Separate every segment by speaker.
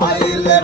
Speaker 1: হাইলে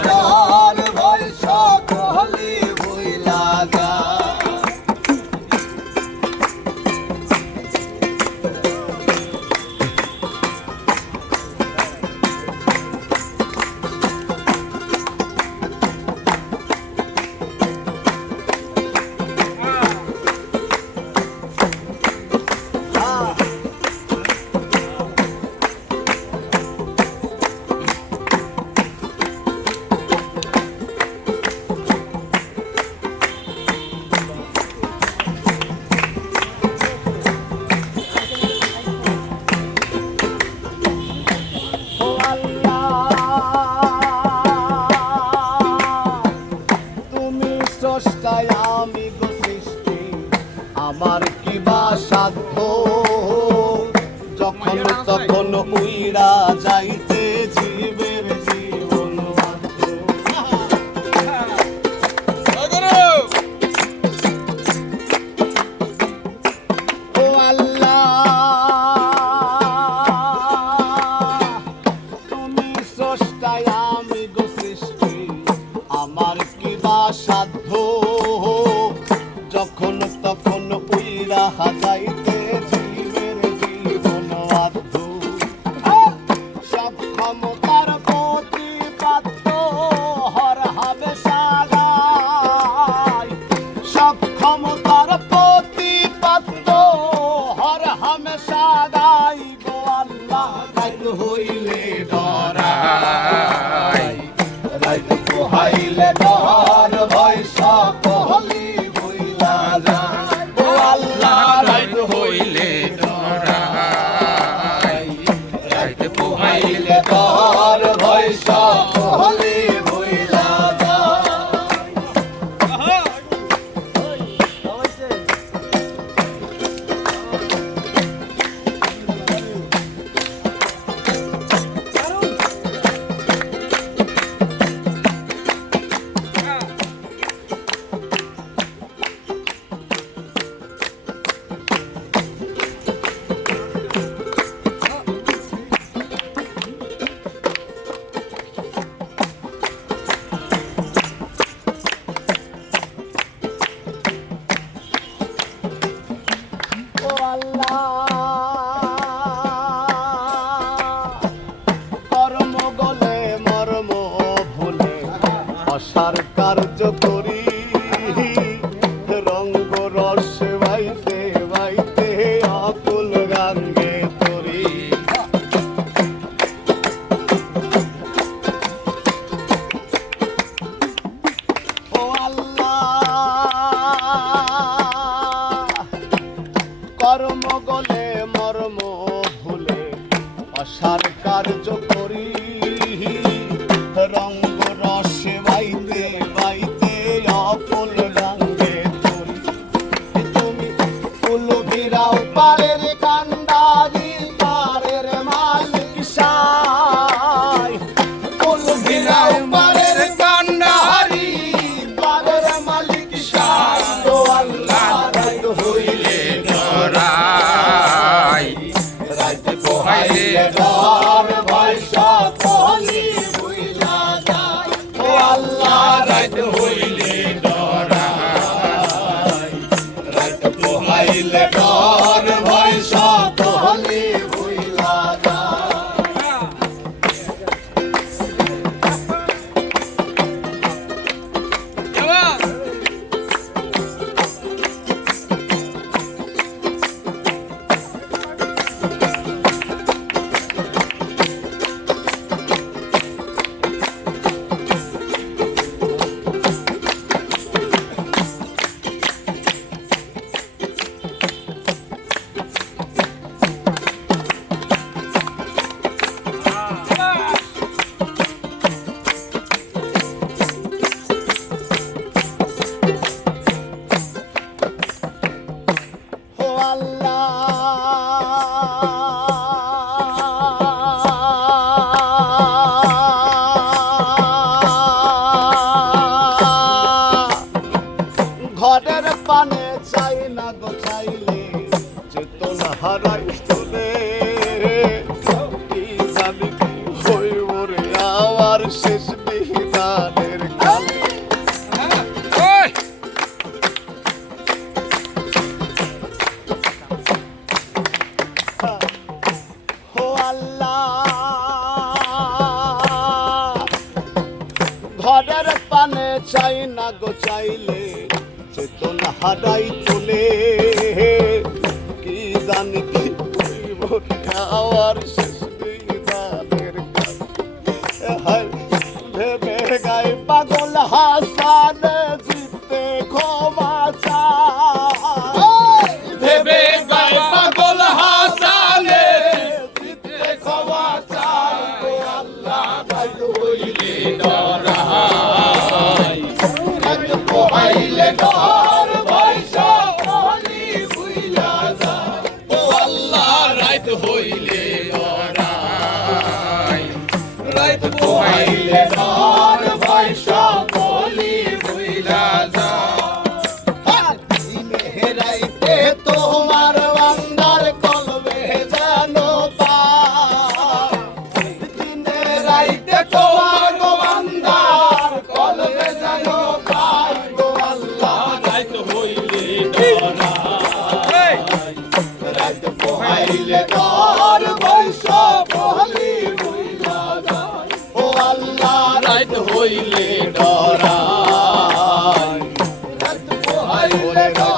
Speaker 1: কিবা সাধ্য। যখন তখন উইরা যাইত Bye. কর্ম গলে মর্ম ভুলে অসার কার্য করি Bila umpa না গোছাইলে চেতন হারাই চলে। জানি কি হইব রে আমার শেষ বিহিদানের কালে। ঘরের পানে চাই না গো চাইলে। চেতন হারাই চলে। কি জানি কি খাওয়ার শেষ গায়ে পাগল হাসান।
Speaker 2: Jesus.
Speaker 1: Let's go.